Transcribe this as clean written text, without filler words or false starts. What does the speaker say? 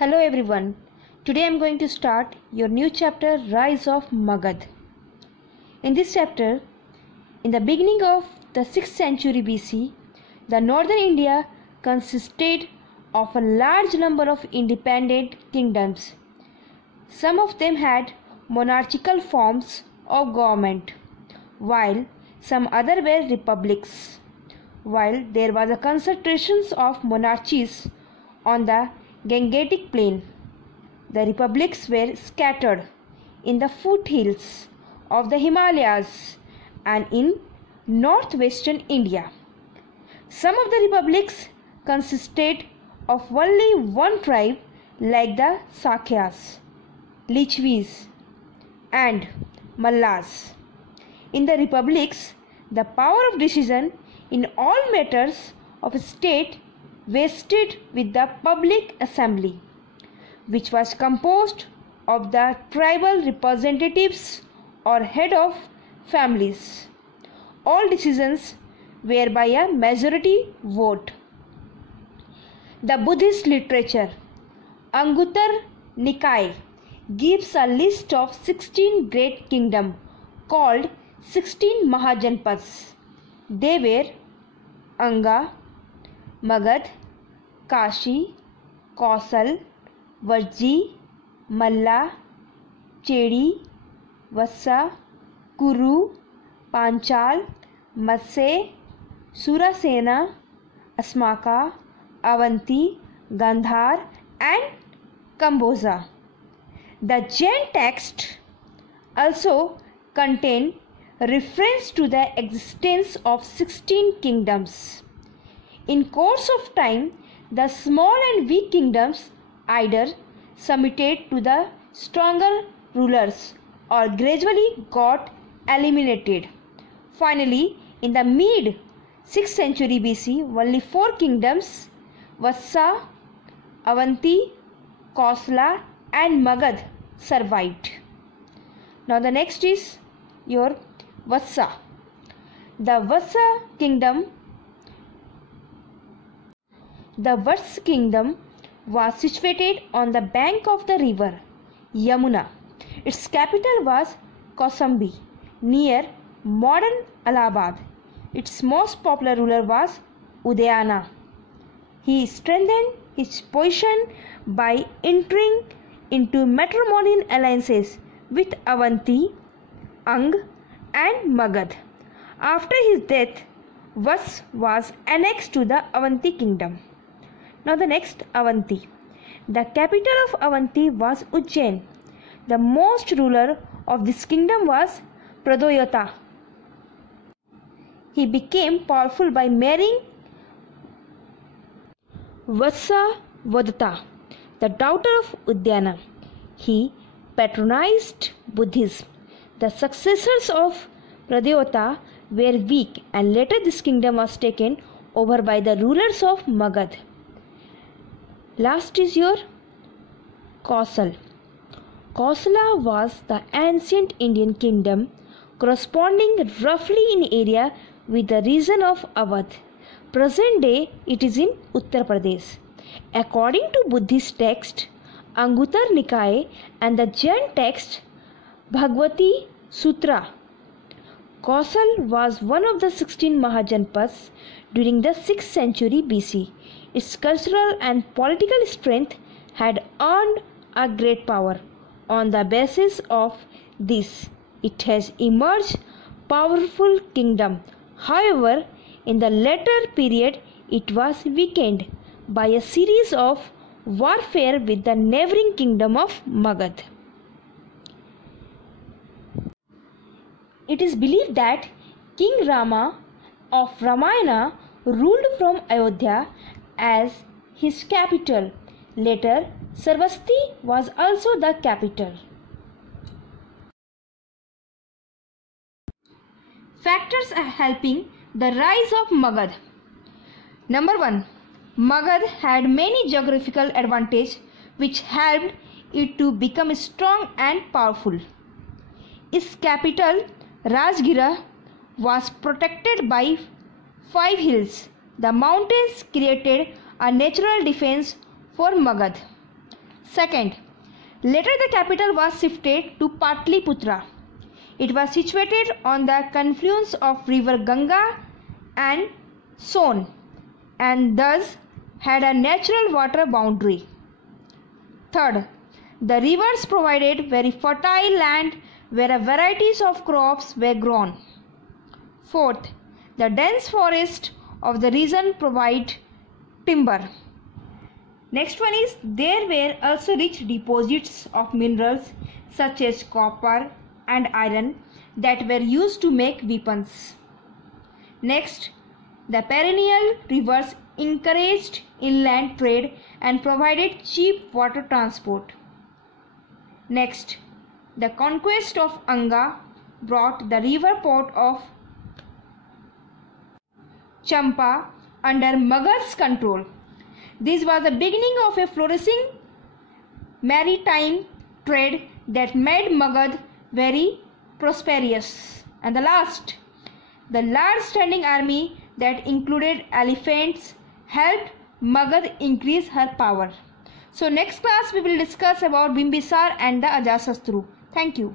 Hello everyone. Today I am going to start your new chapter, Rise of Magad. In this chapter, in the beginning of the 6th century BC, the northern India consisted of a large number of independent kingdoms. Some of them had monarchical forms of government, while some other were republics. While there was a concentration of monarchies on the Gangetic plain, the republics were scattered in the foothills of the Himalayas and in northwestern India. Some of the republics consisted of only one tribe, like the Sakyas, Lichvis and Mallas. In the republics, the power of decision in all matters of state vested with the public assembly, which was composed of the tribal representatives or head of families. All decisions were by a majority vote. The Buddhist literature Anguttara Nikaya gives a list of 16 great kingdoms called 16 Mahajanpads. They were Anga, Magad, Kashi, Kausal, Vajji, Malla, Chedi, Vassa, Kuru, Panchal, Matsya, Surasena, Asmaka, Avanti, Gandhar and Kamboja. The Jain text also contain reference to the existence of 16 kingdoms. In course of time, the small and weak kingdoms either submitted to the stronger rulers or gradually got eliminated. Finally, in the mid 6th century BC, only 4 kingdoms, Vassa, Avanti, Kausala and Magad, survived. Now the next is your Vassa. The Vassa kingdom was situated on the bank of the river Yamuna. Its capital was Kausambi, near modern Allahabad. Its most popular ruler was Udayana. He strengthened his position by entering into matrimonial alliances with Avanti, Ang and Magad. After his death, Vas was annexed to the Avanti kingdom. Now the next, Avanti. The capital of Avanti was Ujjain. The most ruler of this kingdom was Pradyota. He became powerful by marrying Vassavadata, the daughter of Udayana. He patronized Buddhism. The successors of Pradyota were weak, and later this kingdom was taken over by the rulers of Magad. Last is your Kausal. Kausala was the ancient Indian kingdom corresponding roughly in area with the region of Awadh. Present day it is in Uttar Pradesh. According to Buddhist text Anguttara Nikaya and the Jain text Bhagavati Sutra, Kausal was one of the 16 Mahajanpads during the 6th century BC. Its cultural and political strength had earned a great power. On the basis of this, it has emerged powerful kingdom. However, in the later period, it was weakened by a series of warfare with the neighboring kingdom of Magad. It is believed that King Rama of Ramayana ruled from Ayodhya as his capital. Later, Sarvasti was also the capital. Factors helping the rise of Magad. Number 1. Magad had many geographical advantages which helped it to become strong and powerful. Its capital, Rajgirh, was protected by 5 hills. The mountains created a natural defense for Magad. Second, later the capital was shifted to Patliputra. It was situated on the confluence of river Ganga and Son and thus had a natural water boundary. Third, the rivers provided very fertile land where varieties of crops were grown. Fourth, the dense forest of the region provide timber. Next one is there were also rich deposits of minerals such as copper and iron that were used to make weapons. Next, the perennial rivers encouraged inland trade and provided cheap water transport. Next, the conquest of Anga brought the river port of Champa under Magadh's control. This was the beginning of a flourishing maritime trade that made Magad very prosperous. And the last, the large standing army that included elephants helped Magad increase her power. So next class we will discuss about Bimbisar and the Ajasatru. Thank you.